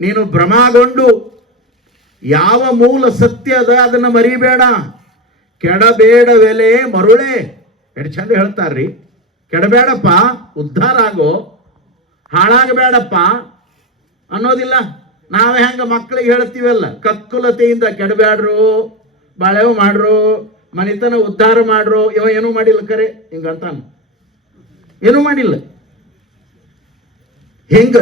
ನೀನು ಭ್ರಮಗೊಂಡು ಯಾವ ಮೂಲ ಸತ್ಯ ಅದ ಅದನ್ನ ಮರಿಬೇಡ. ಕೆಡಬೇಡವೆಲೆ ಮರುಳೆ. ಎಷ್ಟು ಚಂದ ಹೇಳ್ತಾರ್ರಿ. ಕೆಡಬೇಡಪ್ಪ, ಉದ್ಧಾರ ಆಗೋ. ಹಾಳಾಗಬೇಡಪ್ಪ ಅನ್ನೋದಿಲ್ಲ. ನಾವೇ ಹೆಂಗೆ ಮಕ್ಕಳಿಗೆ ಹೇಳ್ತೀವಲ್ಲ, ಕಕ್ಕುಲತೆಯಿಂದ ಕೆಡಬೇಡ್ರು ಬಾಳೆವು ಮಾಡ್ರು, ಮನೆತನ ಉದ್ಧಾರ ಮಾಡ್ರು. ಇವ ಏನೂ ಮಾಡಿಲ್ಲ ಕರೆ. ಹಿಂಗಂತಾನ. ಏನೂ ಮಾಡಿಲ್ಲ. ಹಿಂಗ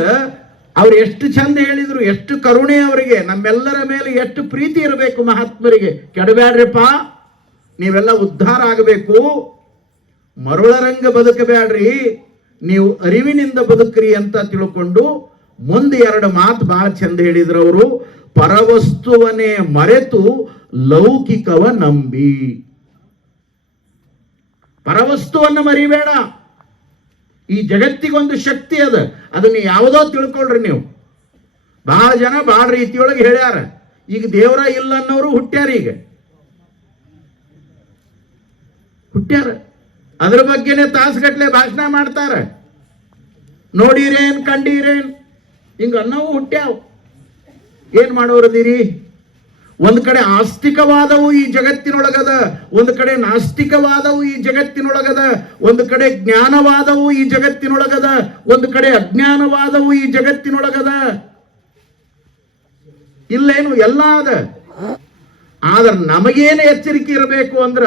ಅವ್ರು ಎಷ್ಟು ಚಂದ ಹೇಳಿದ್ರು, ಎಷ್ಟು ಕರುಣೆ ಅವರಿಗೆ. ನಮ್ಮೆಲ್ಲರ ಮೇಲೆ ಎಷ್ಟು ಪ್ರೀತಿ ಇರಬೇಕು ಮಹಾತ್ಮರಿಗೆ. ಕೆಡಬೇಡ್ರಿಪ್ಪ ನೀವೆಲ್ಲ ಉದ್ಧಾರ ಆಗಬೇಕು. ಮರುಳರಂಗ ಬದುಕಬೇಡ್ರಿ ನೀವು ಅರಿವಿನಿಂದ ಬದುಕ್ರಿ ಅಂತ ತಿಳ್ಕೊಂಡು ಮುಂದೆ ಎರಡು ಮಾತು ಬಹಳ ಚಂದ ಹೇಳಿದ್ರು ಅವರು. ಪರವಸ್ತುವನೇ ಮರೆತು ಲೌಕಿಕವ ನಂಬಿ. ಪರವಸ್ತುವನ್ನು ಮರಿಬೇಡ. ಈ ಜಗತ್ತಿಗೊಂದು ಶಕ್ತಿ ಅದ. ಅದನ್ನ ಯಾವುದೋ ತಿಳ್ಕೊಳ್ರಿ ನೀವು. ಬಹಳ ಜನ ಬಹಳ ರೀತಿಯೊಳಗೆ ಹೇಳ್ಯಾರ. ಈಗ ದೇವರ ಇಲ್ಲ ಅನ್ನೋರು ಹುಟ್ಟ್ಯಾರ ಈಗ. ಹುಟ್ಟ್ಯಾರ. ಅದ್ರ ಬಗ್ಗೆನೆ ತಾಸುಗಟ್ಲೆ ಭಾಷಣ ಮಾಡ್ತಾರ. ನೋಡಿರೇನ್, ಕಂಡೀರೇನ್? ಹಿಂಗ ಅನ್ನೋವು ಹುಟ್ಟ್ಯಾವ. ಏನ್ ಮಾಡೋರದಿರಿ? ಒಂದ್ ಕಡೆ ಆಸ್ತಿಕವಾದವು ಈ ಜಗತ್ತಿನೊಳಗದ, ಒಂದು ಕಡೆ ನಾಸ್ತಿಕವಾದವು ಈ ಜಗತ್ತಿನೊಳಗದ, ಒಂದು ಕಡೆ ಜ್ಞಾನವಾದವು ಈ ಜಗತ್ತಿನೊಳಗದ, ಒಂದು ಕಡೆ ಅಜ್ಞಾನವಾದವು ಈ ಜಗತ್ತಿನೊಳಗದ. ಇಲ್ಲೇನು ಎಲ್ಲ ಅದ. ಆದ್ರೆ ನಮಗೇನು ಎಚ್ಚರಿಕೆ ಇರಬೇಕು ಅಂದ್ರ,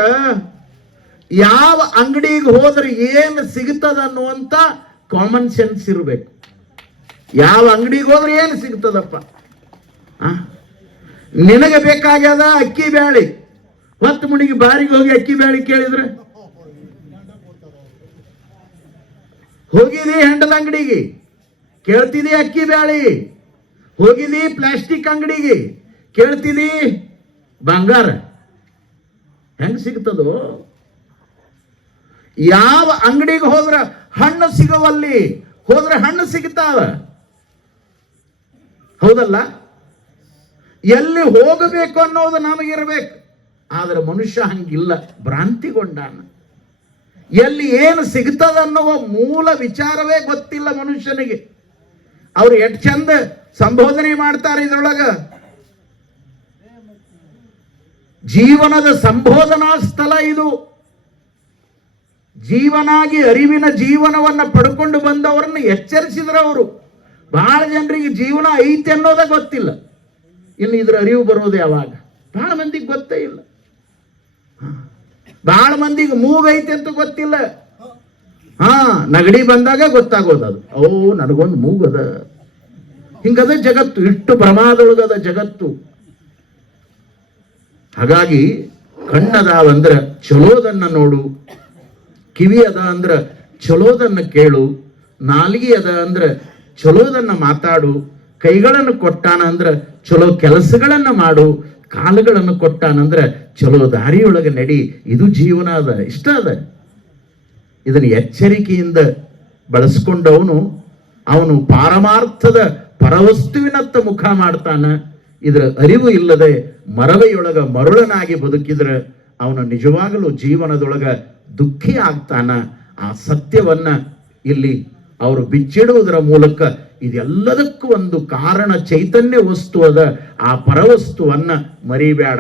ಯಾವ ಅಂಗಡಿಗೆ ಹೋದ್ರೆ ಏನು ಸಿಗ್ತದ ಅನ್ನುವಂತ ಕಾಮನ್ ಸೆನ್ಸ್ ಇರಬೇಕು. ಯಾವ ಅಂಗಡಿಗೆ ಹೋದ್ರೆ ಏನು ಸಿಗ್ತದಪ್ಪ? ಆ? ನಿನಗೆ ಬೇಕಾಗ್ಯದ ಅಕ್ಕಿ ಬ್ಯಾಳಿ. ಹೊತ್ತು ಮುಡಿಗೆ ಬಾರಿಗೆ ಹೋಗಿ ಅಕ್ಕಿ ಬ್ಯಾಳಿ ಕೇಳಿದ್ರೆ? ಹೋಗಿದಿ ಹೆಂಡದ ಅಂಗಡಿಗೆ? ಕೇಳ್ತಿದಿ ಅಕ್ಕಿ ಬ್ಯಾಳಿ? ಹೋಗಿದಿ ಪ್ಲಾಸ್ಟಿಕ್ ಅಂಗಡಿಗೆ? ಕೇಳ್ತಿದಿ ಬಂಗಾರ? ಹೆಂಗ್ ಸಿಗ್ತದೋ? ಯಾವ ಅಂಗಡಿಗೆ ಹೋದ್ರ ಹಣ್ಣು ಸಿಗವಲ್ಲಿ? ಹೋದ್ರೆ ಹಣ್ಣು ಸಿಗ್ತಾವ? ಹೌದಲ್ಲ? ಎಲ್ಲಿ ಹೋಗಬೇಕು ಅನ್ನೋದು ನಮಗಿರಬೇಕು. ಆದರೆ ಮನುಷ್ಯ ಹಂಗಿಲ್ಲ, ಭ್ರಾಂತಿಗೊಂಡಾನ. ಎಲ್ಲಿ ಏನು ಸಿಗ್ತದ ಅನ್ನುವ ಮೂಲ ವಿಚಾರವೇ ಗೊತ್ತಿಲ್ಲ ಮನುಷ್ಯನಿಗೆ. ಅವ್ರು ಎಷ್ಟು ಚಂದ ಸಂಬೋಧನೆ ಮಾಡ್ತಾರೆ ಇದ್ರೊಳಗ. ಜೀವನದ ಸಂಬೋಧನಾ ಸ್ಥಳ ಇದು. ಜೀವನಾಗಿ ಅರಿವಿನ ಜೀವನವನ್ನು ಪಡ್ಕೊಂಡು ಬಂದವರನ್ನು ಎಚ್ಚರಿಸಿದ್ರು ಅವರು. ಬಹಳ ಜನರಿಗೆ ಜೀವನ ಐತೆ ಅನ್ನೋದೇ ಗೊತ್ತಿಲ್ಲ. ಇನ್ನು ಇದ್ರ ಅರಿವು ಬರೋದು ಯಾವಾಗ? ಬಹಳ ಮಂದಿಗೆ ಗೊತ್ತೇ ಇಲ್ಲ. ಬಹಳ ಮಂದಿಗೆ ಮೂಗೈತೆ ಅಂತ ಗೊತ್ತಿಲ್ಲ. ಹಾ, ನಗಡಿ ಬಂದಾಗ ಗೊತ್ತಾಗೋದು ಅದು. ಓ ನನಗೊಂದು ಮೂಗದ ಹಿಂಗದ ಜಗತ್ತು, ಇಷ್ಟು ಪ್ರಮಾದೊಳಗದ ಜಗತ್ತು. ಹಾಗಾಗಿ ಕಣ್ಣದಾವಂದ್ರ ಚಲೋದನ್ನ ನೋಡು ಕಿವಿ ಅದ ಅಂದ್ರ ಚಲೋದನ್ನ ಕೇಳು ನಾಲಿಗೆ ಅದ ಅಂದ್ರ ಚಲೋದನ್ನ ಮಾತಾಡು ಕೈಗಳನ್ನು ಕೊಟ್ಟಾನ ಅಂದ್ರ ಚಲೋ ಕೆಲಸಗಳನ್ನ ಮಾಡು, ಕಾಲುಗಳನ್ನು ಕೊಟ್ಟಾನಂದ್ರ ಚಲೋ ದಾರಿಯೊಳಗೆ ನಡಿ, ಇದು ಜೀವನ ಅದ, ಇಷ್ಟ ಅದ. ಇದನ್ನು ಎಚ್ಚರಿಕೆಯಿಂದ ಬಳಸ್ಕೊಂಡವನು, ಅವನು ಪಾರಮಾರ್ಥದ ಪರವಸ್ತುವಿನತ್ತ ಮುಖ ಮಾಡ್ತಾನ. ಇದರ ಅರಿವು ಇಲ್ಲದೆ ಮರವೆಯೊಳಗ ಮರುಳನಾಗಿ ಬದುಕಿದ್ರೆ ಅವನು ನಿಜವಾಗಲೂ ಜೀವನದೊಳಗ ದುಃಖಿ ಆಗ್ತಾನ. ಆ ಸತ್ಯವನ್ನ ಇಲ್ಲಿ ಅವರು ಬಿಚ್ಚಿಡುವುದರ ಮೂಲಕ ಇದೆಲ್ಲದಕ್ಕೂ ಒಂದು ಕಾರಣ ಚೈತನ್ಯ ವಸ್ತು ಅದ. ಆ ಪರವಸ್ತುವನ್ನ ಮರಿಬೇಡ.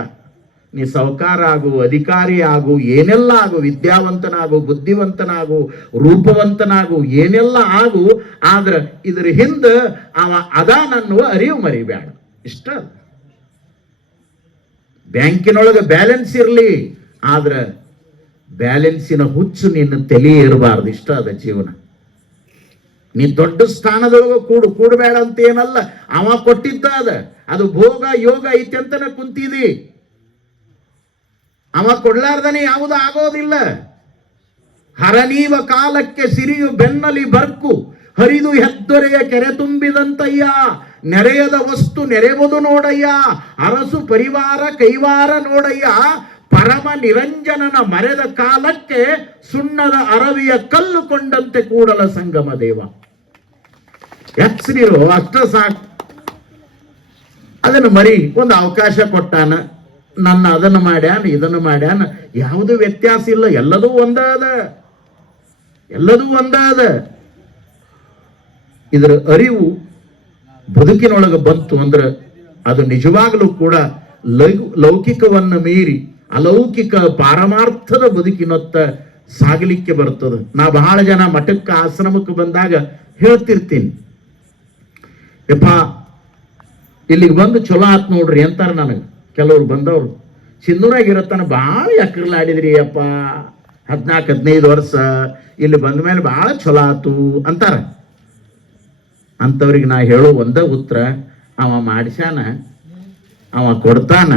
ನೀ ಸೌಕಾರ ಆಗು, ಅಧಿಕಾರಿ ಆಗು, ಏನೆಲ್ಲ ಆಗು, ವಿದ್ಯಾವಂತನಾಗು, ಬುದ್ಧಿವಂತನಾಗು, ರೂಪವಂತನಾಗು, ಏನೆಲ್ಲ ಆಗು, ಆದ್ರೆ ಇದರ ಹಿಂದೆ ಅವ ಅದಾನನ್ನುವ ಅರಿವು ಮರಿಬೇಡ. ಇಷ್ಟ ಬ್ಯಾಂಕಿನೊಳಗೆ ಬ್ಯಾಲೆನ್ಸ್ ಇರಲಿ, ಆದ್ರೆ ಬ್ಯಾಲೆನ್ಸಿನ ಹುಚ್ಚು ನಿನ್ನ ತಲೆ ಇರಬಾರ್ದು ಇಷ್ಟ ಅದ ಜೀವನ. ನೀ ದೊಡ್ಡ ಸ್ಥಾನದೊಳಗ ಕೂಡು, ಕೂಡಬೇಡ ಅಂತ ಏನಲ್ಲ ಅವ ಕೊಟ್ಟಿದ್ದ ಅದ ಅದು ಭೋಗ, ಯೋಗ ಐತಿ ಅಂತನ ಕುಂತಿದಿ. ಅವ ಕೊಡ್ಲಾರ್ದನೆ ಯಾವುದು ಆಗೋದಿಲ್ಲ. ಹರನೀವ ಕಾಲಕ್ಕೆ ಸಿರಿಯು ಬೆನ್ನಲಿ ಬರ್ಕು, ಹರಿದು ಹೆದ್ದೊರೆಯ ಕೆರೆ ತುಂಬಿದಂತಯ್ಯ. ನೆರೆಯದ ವಸ್ತು ನೆರೆಬದು ನೋಡಯ್ಯ, ಅರಸು ಪರಿವಾರ ಕೈವಾರ ನೋಡಯ್ಯ. ಪರಮ ನಿರಂಜನನ ಮರೆದ ಕಾಲಕ್ಕೆ ಸುಣ್ಣದ ಅರವಿಯ ಕಲ್ಲು ಕೊಂಡಂತೆ ಕೂಡಲ ಸಂಗಮ ದೇವ. ಎಕ್ಸ್ರಿರು ಅಷ್ಟ ಸಾಕು. ಅದನ್ನು ಮರಿ, ಒಂದು ಅವಕಾಶ ಕೊಟ್ಟಾನ. ನನ್ನ ಅದನ್ನು ಮಾಡ್ಯಾನ, ಇದನ್ನು ಮಾಡ್ಯಾನ. ಯಾವುದು ವ್ಯತ್ಯಾಸ ಇಲ್ಲ, ಎಲ್ಲದೂ ಒಂದ ಅದ. ಎಲ್ಲದೂ ಒಂದ ಅದ. ಇದರ ಅರಿವು ಬದುಕಿನೊಳಗೆ ಬಂತು ಅಂದ್ರೆ ಅದು ನಿಜವಾಗಲೂ ಕೂಡ ಲೌಕಿಕವನ್ನು ಮೀರಿ ಅಲೌಕಿಕ ಪಾರಮಾರ್ಥದ ಬದುಕಿನೊತ್ತ ಸಾಗಲಿಕ್ಕೆ ಬರ್ತದೆ. ನಾ ಬಹಳ ಜನ ಮಠಕ್ಕೆ, ಆಶ್ರಮಕ್ಕೆ ಬಂದಾಗ ಹೇಳ್ತಿರ್ತೀನಿ. ಯಪ್ಪ ಇಲ್ಲಿಗೆ ಬಂದು ಚಲೋ ಆತ್ ನೋಡ್ರಿ ಅಂತಾರೆ ನನಗೆ. ಕೆಲವ್ರು ಬಂದವರು, ಸಿಂಧೂರಾಗ ಇರತ್ತಾನ ಭಾಳ ಎಕರ್ಲಾಡಿದ್ರಿ ಅಪ್ಪ ಹದಿನಾಲ್ಕು, ಹದಿನೈದು ವರ್ಷ, ಇಲ್ಲಿ ಬಂದ ಮೇಲೆ ಭಾಳ ಚಲೋ ಆತು ಅಂತಾರೆ. ಅಂಥವ್ರಿಗೆ ನಾ ಹೇಳೋ ಒಂದೇ ಉತ್ತರ, ಅವ ಮಾಡಿಸ್ಯಾನ, ಅವ ಕೊಡ್ತಾನ,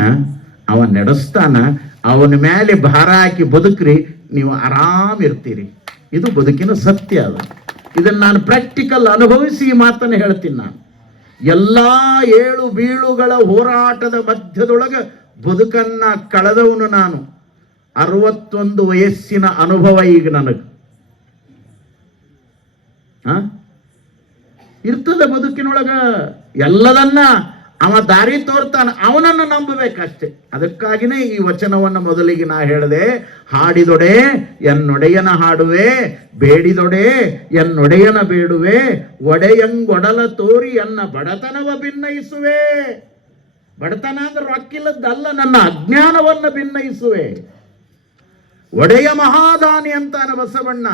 ಅವ ನಡೆಸ್ತಾನ, ಅವನ ಮೇಲೆ ಭಾರ ಹಾಕಿ ಬದುಕ್ರಿ, ನೀವು ಆರಾಮ್ ಇರ್ತೀರಿ. ಇದು ಬದುಕಿನ ಸತ್ಯ ಅದು. ಇದನ್ನು ನಾನು ಪ್ರಾಕ್ಟಿಕಲ್ ಅನುಭವಿಸಿ ಈ ಮಾತನ್ನು ಹೇಳ್ತೀನಿ ನಾನು. ಎಲ್ಲಾ ಏಳು ಬೀಳುಗಳ ಹೋರಾಟದ ಮಧ್ಯದೊಳಗೆ ಬದುಕನ್ನ ಕಳೆದವನು ನಾನು. ಅರವತ್ತೊಂದು ವಯಸ್ಸಿನ ಅನುಭವ ಈಗ ನನಗೆ. ಇರ್ತದೆ ಬದುಕಿನೊಳಗ ಎಲ್ಲದನ್ನ ಅವ ದಾರಿ ತೋರ್ತಾನ, ಅವನನ್ನು ನಂಬಬೇಕಷ್ಟೆ. ಅದಕ್ಕಾಗಿನೇ ಈ ವಚನವನ್ನು ಮೊದಲಿಗೆ ನಾ ಹೇಳಿದೆ, ಹಾಡಿದೊಡೆ, ಎನ್ನೊಡೆಯನ ಹಾಡುವೆ, ಬೇಡಿದೊಡೆ, ಎನ್ನೊಡೆಯನ ಬೇಡುವೆ, ಒಡೆಯಂಗೊಡಲ ತೋರಿ ಎನ್ನ ಬಡತನವ ಭಿನ್ನಯಿಸುವೆ ಬಡತನ ಅಂದ್ರೆ ರೊಕ್ಕಿಲ್ಲದ್ದಲ್ಲ ನನ್ನ ಅಜ್ಞಾನವನ್ನು ಭಿನ್ನಯಿಸುವೆ ಒಡೆಯ ಮಹಾದಾನಿ ಅಂತಾನ ಬಸವಣ್ಣ.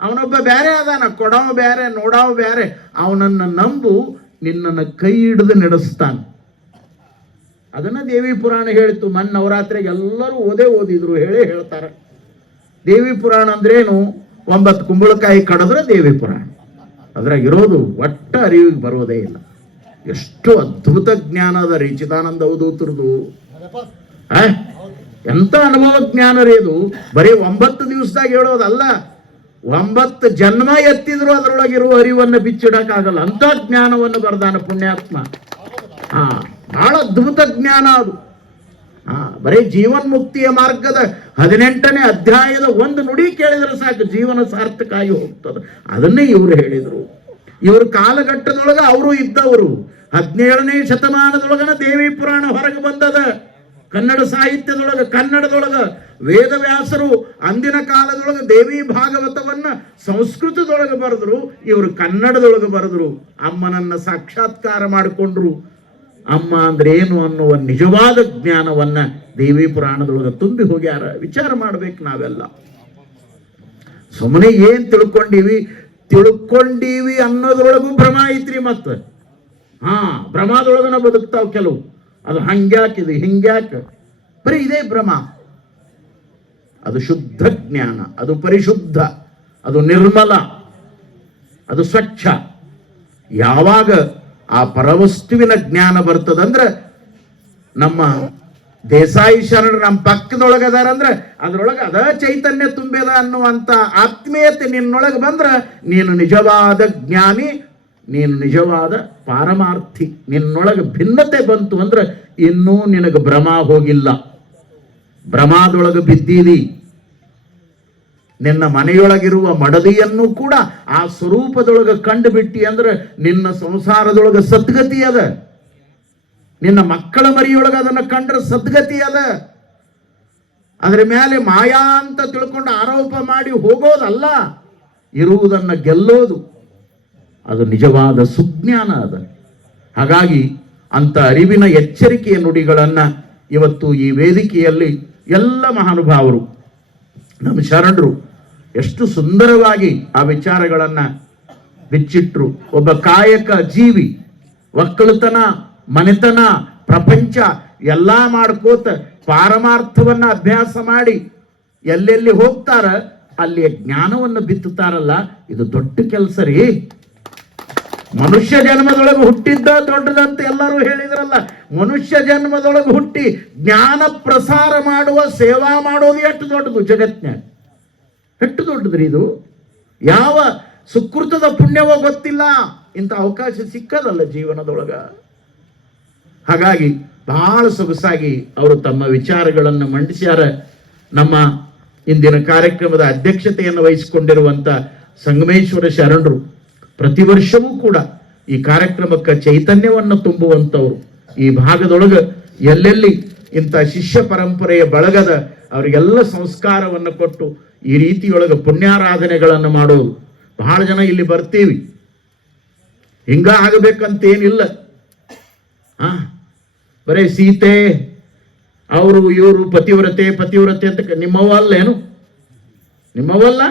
ಅವನೊಬ್ಬ ಬೇರೆ ಅದಾನ, ಕೊಡವ ಬೇರೆ ನೋಡವ ಬೇರೆ ಅವನನ್ನ ನಂಬು ನಿನ್ನನ್ನು ಕೈ ಹಿಡಿದು ನಡೆಸ್ತಾನೆ. ಅದನ್ನ ದೇವಿ ಪುರಾಣ ಹೇಳಿತು. ಮನ್ ನವರಾತ್ರಿಗೆ ಎಲ್ಲರೂ ಓದೇ ಓದಿದ್ರು, ಹೇಳೇ ಹೇಳ್ತಾರೆ. ದೇವಿ ಪುರಾಣ ಅಂದ್ರೇನು ಒಂಬತ್ತು ಕುಂಬಳಕಾಯಿ ಕಡಿದ್ರೆ ದೇವಿ ಪುರಾಣ. ಅದ್ರಾಗ ಇರೋದು ಒಟ್ಟ ಅರಿವಿಗೆ ಬರೋದೇ ಇಲ್ಲ. ಎಷ್ಟು ಅದ್ಭುತ ಜ್ಞಾನ ಅದ ರೀ ಚಿದಾನಂದ ಅವಧೂತರದು? ಎಂತ ಅನುಭವ ಜ್ಞಾನ ರೀ ಇದು? ಬರೀ ಒಂಬತ್ತು ದಿವಸದಾಗ ಹೇಳೋದಲ್ಲ. ಒಂಬತ್ತು ಜನ್ಮ ಎತ್ತಿದ್ರು ಅದರೊಳಗಿರುವ ಅರಿವನ್ನು ಬಿಚ್ಚಿಡಕ್ಕಾಗಲ್ಲ. ಅಂತ ಜ್ಞಾನವನ್ನು ಬರ್ದಾನ ಪುಣ್ಯಾತ್ಮ. ಹಾ, ಬಹಳ ಅದ್ಭುತ ಜ್ಞಾನ ಅದು. ಹಾ, ಬರೀ ಜೀವನ್ಮುಕ್ತಿಯ ಮಾರ್ಗದ ಹದಿನೆಂಟನೇ ಅಧ್ಯಾಯದ ಒಂದು ನುಡಿ ಕೇಳಿದ್ರೆ ಸಾಕು, ಜೀವನ ಸಾರ್ಥಕ ಆಗಿ ಹೋಗ್ತದೆ. ಅದನ್ನೇ ಇವರು ಹೇಳಿದರು. ಇವರು ಕಾಲಘಟ್ಟದೊಳಗ ಅವರು ಇದ್ದವರು. ಹದಿನೇಳನೇ ಶತಮಾನದೊಳಗನ ದೇವಿ ಪುರಾಣ ಹೊರಗೆ ಬಂದದ. ಕನ್ನಡ ಸಾಹಿತ್ಯದೊಳಗೆ, ಕನ್ನಡದೊಳಗೆ ವೇದವ್ಯಾಸರು ಅಂದಿನ ಕಾಲದೊಳಗೆ ದೇವಿ ಭಾಗವತವನ್ನ ಸಂಸ್ಕೃತದೊಳಗೆ ಬರೆದ್ರು, ಇವರು ಕನ್ನಡದೊಳಗೆ ಬರೆದ್ರು, ಅಮ್ಮನನ್ನ ಸಾಕ್ಷಾತ್ಕಾರ ಮಾಡಿಕೊಂಡ್ರು. ಅಮ್ಮ ಅಂದ್ರೆ ಏನು ಅನ್ನುವ ನಿಜವಾದ ಜ್ಞಾನವನ್ನ ದೇವಿ ಪುರಾಣದೊಳಗೆ ತುಂಬಿ ಹೋಗ್ಯಾರ. ವಿಚಾರ ಮಾಡ್ಬೇಕು ನಾವೆಲ್ಲ. ಸುಮ್ಮನೆ ಏನ್ ತಿಳ್ಕೊಂಡೀವಿ? ತಿಳ್ಕೊಂಡೀವಿ ಅನ್ನೋದ್ರೊಳಗೂ ಭ್ರಮ ಐತ್ರಿ ಮತ್ತ. ಹಾ, ಭ್ರಮದೊಳಗನ ಬದುಕ್ತಾವ ಕೆಲವು. ಅದು ಹಂಗ್ಯಾಕಿದು, ಹಿಂಗ್ಯಾಕೆ? ಬರೀ ಇದೇ ಭ್ರಮ. ಅದು ಶುದ್ಧ ಜ್ಞಾನ, ಅದು ಪರಿಶುದ್ಧ, ಅದು ನಿರ್ಮಲ, ಅದು ಸ್ವಚ್ಛ. ಯಾವಾಗ ಆ ಪರವಸ್ತುವಿನ ಜ್ಞಾನ ಬರ್ತದಂದ್ರೆ ನಮ್ಮ ದೇಸಾಯಿ ಶರಣರು ನಮ್ಮ ಪಕ್ಕದೊಳಗೆ ಅದಾರಂದ್ರೆ ಅದ್ರೊಳಗೆ ಅದ ಚೈತನ್ಯ ತುಂಬಿದ ಅನ್ನುವಂಥ ಆತ್ಮೀಯತೆ ನಿನ್ನೊಳಗೆ ಬಂದ್ರೆ, ನೀನು ನಿಜವಾದ ಜ್ಞಾನಿ ನೀನು ನಿಜವಾದ ಪಾರಮಾರ್ಥಿ, ನಿನ್ನೊಳಗೆ ಭಿನ್ನತೆ ಬಂತು ಅಂದ್ರೆ ಇನ್ನೂ ನಿನಗೆ ಭ್ರಮ ಹೋಗಿಲ್ಲ. ಭ್ರಮಾದೊಳಗೆ ಬಿದ್ದೀರಿ. ನಿನ್ನ ಮನೆಯೊಳಗಿರುವ ಮಡದಿಯನ್ನು ಕೂಡ ಆ ಸ್ವರೂಪದೊಳಗೆ ಕಂಡು ಬಿಟ್ಟಿ ಅಂದ್ರೆ ನಿನ್ನ ಸಂಸಾರದೊಳಗೆ ಸದ್ಗತಿ ಅದ. ನಿನ್ನ ಮಕ್ಕಳ ಮರಿಯೊಳಗೆ ಅದನ್ನು ಕಂಡ್ರೆ ಸದ್ಗತಿ ಅದ. ಅದರ ಮೇಲೆ ಮಾಯಾ ಅಂತ ತಿಳ್ಕೊಂಡು ಆರೋಪ ಮಾಡಿ ಹೋಗೋದಲ್ಲ, ಇರುವುದನ್ನು ಗೆಲ್ಲೋದು. ಅದು ನಿಜವಾದ ಸುಜ್ಞಾನ ಅದ. ಹಾಗಾಗಿ ಅಂತ ಅರಿವಿನ ಎಚ್ಚರಿಕೆಯ ನುಡಿಗಳನ್ನು ಇವತ್ತು ಈ ವೇದಿಕೆಯಲ್ಲಿ ಎಲ್ಲ ಮಹಾನುಭಾವರು, ನಮ್ಮ ಶರಣರು ಎಷ್ಟು ಸುಂದರವಾಗಿ ಆ ವಿಚಾರಗಳನ್ನು ಬಿಚ್ಚಿಟ್ರು. ಒಬ್ಬ ಕಾಯಕ ಜೀವಿ, ಒಕ್ಕಲುತನ, ಮನೆತನ, ಪ್ರಪಂಚ ಎಲ್ಲ ಮಾಡ್ಕೋತ ಪಾರಮಾರ್ಥವನ್ನ ಅಭ್ಯಾಸ ಮಾಡಿ ಎಲ್ಲೆಲ್ಲಿ ಹೋಗ್ತಾರ ಅಲ್ಲಿಯ ಜ್ಞಾನವನ್ನು ಬಿತ್ತುತ್ತಾರಲ್ಲ, ಇದು ದೊಡ್ಡ ಕೆಲಸ ರೀ. ಮನುಷ್ಯ ಜನ್ಮದೊಳಗೆ ಹುಟ್ಟಿದ್ದ ದೊಡ್ಡದಂತ ಎಲ್ಲರೂ ಹೇಳಿದ್ರಲ್ಲ, ಮನುಷ್ಯ ಜನ್ಮದೊಳಗೆ ಹುಟ್ಟಿ ಜ್ಞಾನ ಪ್ರಸಾರ ಮಾಡುವ, ಸೇವಾ ಮಾಡೋದು ಎಷ್ಟು ದೊಡ್ಡದು ಜಗತ್ನ್ಯಾಗ? ಎಷ್ಟು ದೊಡ್ಡದ್ರಿ ಇದು? ಯಾವ ಸುಕೃತದ ಪುಣ್ಯವೋ ಗೊತ್ತಿಲ್ಲ, ಇಂಥ ಅವಕಾಶ ಸಿಕ್ಕದಲ್ಲ ಜೀವನದೊಳಗ. ಹಾಗಾಗಿ ಬಹಳ ಸೊಗಸಾಗಿ ಅವರು ತಮ್ಮ ವಿಚಾರಗಳನ್ನು ಮಂಡಿಸ್ಯಾರ. ನಮ್ಮ ಇಂದಿನ ಕಾರ್ಯಕ್ರಮದ ಅಧ್ಯಕ್ಷತೆಯನ್ನು ವಹಿಸಿಕೊಂಡಿರುವಂತ ಸಂಗಮೇಶ್ವರ ಶರಣರು. ಪ್ರತಿ ವರ್ಷವೂ ಕೂಡ ಈ ಕಾರ್ಯಕ್ರಮಕ್ಕೆ ಚೈತನ್ಯವನ್ನು ತುಂಬುವಂಥವ್ರು. ಈ ಭಾಗದೊಳಗ ಎಲ್ಲೆಲ್ಲಿ ಇಂಥ ಶಿಷ್ಯ ಪರಂಪರೆಯ ಬಳಗದ ಅವರಿಗೆಲ್ಲ ಸಂಸ್ಕಾರವನ್ನು ಕೊಟ್ಟು ಈ ರೀತಿಯೊಳಗೆ ಪುಣ್ಯಾರಾಧನೆಗಳನ್ನು ಮಾಡೋದು ಬಹಳ ಜನ ಇಲ್ಲಿ ಬರ್ತೀವಿ. ಹಿಂಗ ಆಗಬೇಕಂತೇನಿಲ್ಲ. ಆ, ಬರೇ ಸೀತೆ, ಅವರು, ಇವರು, ಪತಿವ್ರತೆ ಪತಿವ್ರತೆ ಅಂತ ನಿಮ್ಮವಲ್ಲೇನು ನಿಮ್ಮವಲ್ಲ?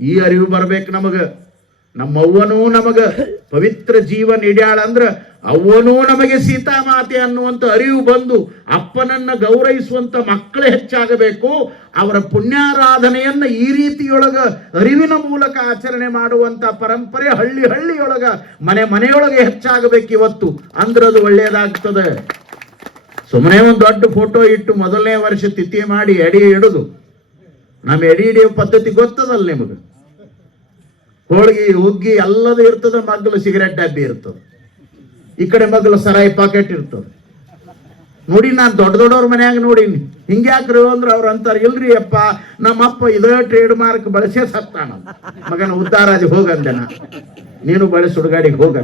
ಈ ಅರಿವು ಬರ್ಬೇಕು ನಮಗ. ನಮ್ಮವ್ವನೂ ನಮಗ ಪವಿತ್ರ ಜೀವ ನೀಡ್ಯಾಳ ಅಂದ್ರ ಅವ್ವನೂ ನಮಗೆ ಸೀತಾಮಾತೆ ಅನ್ನುವಂಥ ಅರಿವು ಬಂದು ಅಪ್ಪನನ್ನ ಗೌರವಿಸುವಂತ ಮಕ್ಕಳೇ ಹೆಚ್ಚಾಗಬೇಕು. ಅವರ ಪುಣ್ಯಾರಾಧನೆಯನ್ನ ಈ ರೀತಿಯೊಳಗ ಅರಿವಿನ ಮೂಲಕ ಆಚರಣೆ ಮಾಡುವಂತ ಪರಂಪರೆ ಹಳ್ಳಿ ಹಳ್ಳಿಯೊಳಗ, ಮನೆ ಮನೆಯೊಳಗೆ ಹೆಚ್ಚಾಗಬೇಕು ಇವತ್ತು. ಅಂದ್ರೆ ಅದು ಒಳ್ಳೆಯದಾಗ್ತದೆ ಸುಮ್ಮನೆ ಒಂದು ದೊಡ್ಡ ಫೋಟೋ ಇಟ್ಟು ಮೊದಲನೇ ವರ್ಷ ತಿಥಿ ಮಾಡಿ ಎಡಿ ಇಡುದು ನಮ್ಮ ಎಡಿ ಹಿಡಿಯೋ ಪದ್ಧತಿ ಗೊತ್ತದಲ್ಲ ನಿಮಗೆ? ಹೋಳಿಗೆ, ಹುಗ್ಗಿ ಎಲ್ಲದೂ ಇರ್ತದ, ಮಗ್ಗಲು ಸಿಗರೆಟ್ ಡಬ್ಬಿ ಇರ್ತದ. ಈ ಕಡೆ ಮಗ್ಗಲು ಸರಾಯಿ ಪಾಕೆಟ್ ಇರ್ತದ. ನೋಡಿ, ನಾನು ದೊಡ್ಡ ದೊಡ್ಡವ್ರ ಮನ್ಯಾಗ ನೋಡೀನಿ. ಹಿಂಗ್ಯಾಕ್ರಿ ಅಂದ್ರೆ ಅವ್ರು ಅಂತಾರೆ, ಇಲ್ರಿ ಅಪ್ಪ, ನಮ್ಮಪ್ಪ ಇದೇ ಟ್ರೇಡ್ ಮಾರ್ಕ್ ಬಳಸೇ ಸತ್ತಾನ. ಮಗನ ಉದ್ದಾರಾಜಿ ಹೋಗಂದೆ ನಾ. ನೀನು ಬಳಸಿ, ಹುಡುಗಾಡಿಗೆ ಹೋಗ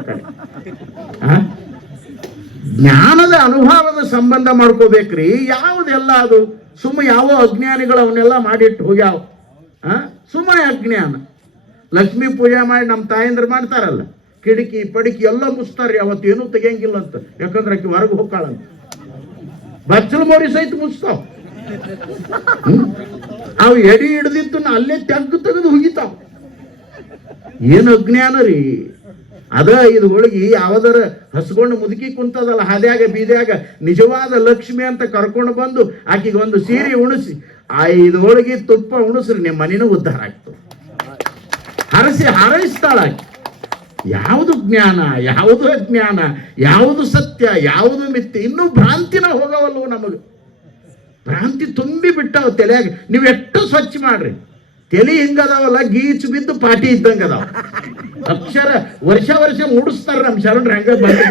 ಜ್ಞಾನದ ಅನುಭವದ ಸಂಬಂಧ ಮಾಡ್ಕೋಬೇಕ್ರಿ. ಯಾವುದೆಲ್ಲ ಅದು? ಸುಮ್ಮ ಯಾವ ಅಜ್ಞಾನಿಗಳು ಅವನ್ನೆಲ್ಲ ಮಾಡಿಟ್ಟು ಹೋಗ್ಯಾವ? ಸುಮ್ಮನೆ ಅಜ್ಞಾನ. ಲಕ್ಷ್ಮೀ ಪೂಜೆ ಮಾಡಿ ನಮ್ಮ ತಾಯಂದ್ರ ಮಾಡ್ತಾರಲ್ಲ. ಕಿಟಕಿ, ಪಡಿಕಿ ಎಲ್ಲ ಮುಚ್ತಾರ್ರಿ, ಅವತ್ತು ಏನೂ ತೆಗಿಯಂಗಿಲ್ಲ ಅಂತ. ಯಾಕಂದ್ರೆ ಅಕ್ಕಿ ಹೊರಗೆ ಹೋಗ್ತಾಳಂತ. ಬಚ್ಚಲು ಮೋರಿ ಸಹಿತ ಮುಚ್ತಾವ? ಅವು ಎಡಿ ಹಿಡ್ದಿದ್ದನ್ನ ಅಲ್ಲೇ ತೆಗ್ದು ತೆಗೆದು ಹುಗಿತಾವ. ಏನು ಅಜ್ಞಾನ ರೀ? ಅದ ಇದು ಹೋಳಿಗೆ ಯಾವದರ ಹಸ್ಕೊಂಡು ಮುದುಕಿ ಕುಂತದಲ್ಲ, ಹದ್ಯಾಗ, ಬೀದ್ಯಾಗ, ನಿಜವಾದ ಲಕ್ಷ್ಮಿ ಅಂತ ಕರ್ಕೊಂಡು ಬಂದು ಆಕಿಗೆ ಒಂದು ಸೀರೆ ಉಣಿಸಿ, ಆ ಇದು ಹೋಳಿಗೆ ತುಪ್ಪ ಉಣಿಸ್ರಿ ನಿಮ್ಮ ಮನೇನು ಉದ್ಧಾರ ಆಗ್ತದೆ ಹರಸಿ ಹಾರೈಸ್ತಾಳ. ಯಾವುದು ಜ್ಞಾನ, ಯಾವುದು ಅಜ್ಞಾನ, ಯಾವುದು ಸತ್ಯ, ಯಾವುದು ಮಿಥ್ಯ, ಇನ್ನೂ ಭ್ರಾಂತಿನ ಹೋಗವಲ್ವು ನಮಗೆ. ಭ್ರಾಂತಿ ತುಂಬಿ ಬಿಟ್ಟಾವ ತಲೆಯಾಗ. ನೀವು ಎಷ್ಟು ಸ್ವಚ್ಛ ಮಾಡ್ರಿ. ತಲೆ ಹಿಂಗದಾವಲ್ಲ? ಗೀಚು ಬಿದ್ದು ಪಾಟಿ ಇದ್ದಂಗೆ ಅದಾವ ಅಕ್ಷರ ವರ್ಷ ವರ್ಷ ಮುಡಿಸ್ತಾರ ನಮ್ಮ ಶರಣರು, ಹಂಗ ಬಂದು